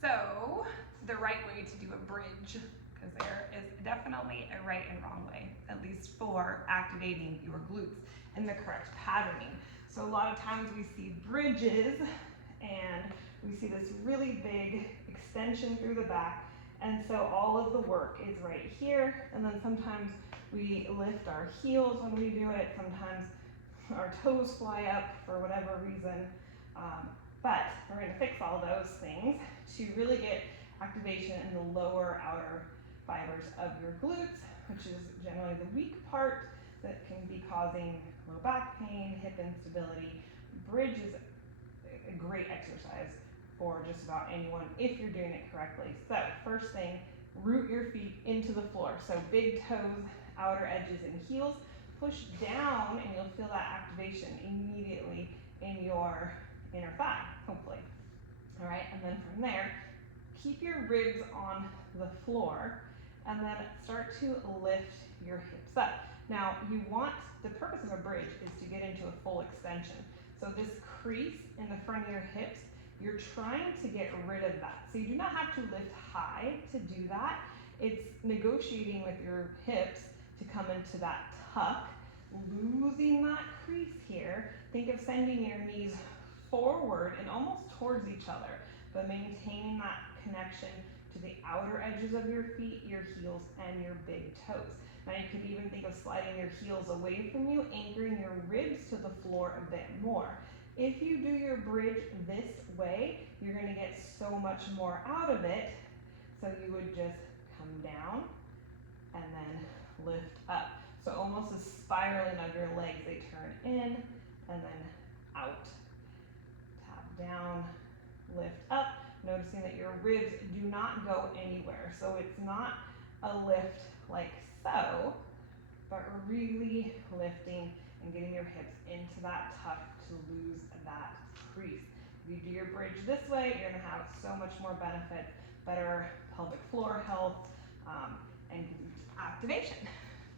So the right way to do a bridge, because there is definitely a right and wrong way, at least for activating your glutes in the correct patterning. So a lot of times we see bridges and we see this really big extension through the back, and so all of the work is right here, and then sometimes we lift our heels when we do it, sometimes our toes fly up for whatever reason. But we're going to fix all those things to really get activation in the lower outer fibers of your glutes, which is generally the weak part that can be causing low back pain, hip instability. Bridge is a great exercise for just about anyone if you're doing it correctly. So first thing, root your feet into the floor. So big toes, outer edges, and heels. Push down and you'll feel that activation immediately in your inner thigh, hopefully. All right, and then from there, keep your ribs on the floor and then start to lift your hips up. Now, the purpose of a bridge is to get into a full extension. So this crease in the front of your hips, you're trying to get rid of that. So you do not have to lift high to do that. It's negotiating with your hips to come into that tuck, losing that crease here. Think of sending your knees forward and almost towards each other, but maintaining that connection to the outer edges of your feet, your heels, and your big toes. Now you could even think of sliding your heels away from you, anchoring your ribs to the floor a bit more. If you do your bridge this way, you're going to get so much more out of it. So you would just come down and then lift up. So almost a spiraling of your legs. They turn in and then out. Tap down, lift up, noticing that your ribs do not go anywhere. So it's not a lift like so, but really lifting and getting your hips into that tuck to lose that crease. If you do your bridge this way, you're gonna have so much more benefit, better pelvic floor health, and activation.